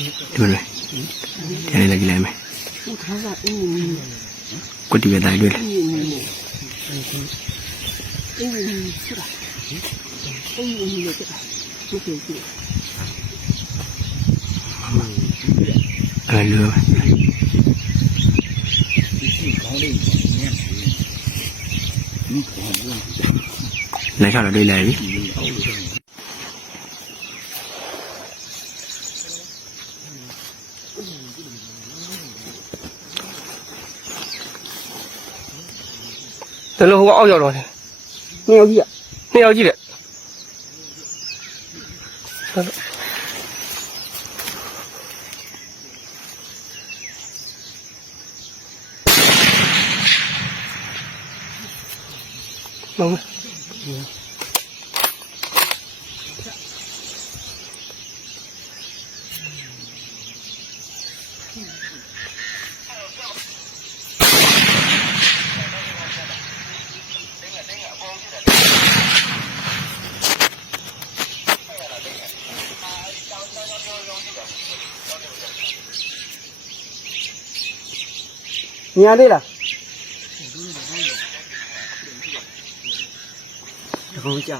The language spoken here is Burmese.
ဒီလိုလေတရားလိုက်ကြည့်လိုက်မယ်ကိုတီးရတာတွေ့လားအင်းရှိတာအင်းအင်းလို့ကြည့်တာကြည့်ကြည့်အဲ့လိုလိုက်ရတော့တွေ့လိုက်ပြီ ဒါလို့ဟိုကအောက်ရောက်တော့တယ်နှစ်ယောက်ကြီးอ่ะနှစ်ယောက်ကြီးတဲ့ဒါလို့မဟုတ်ဘူး嗯。 ညာလေးလားတကုံးကြ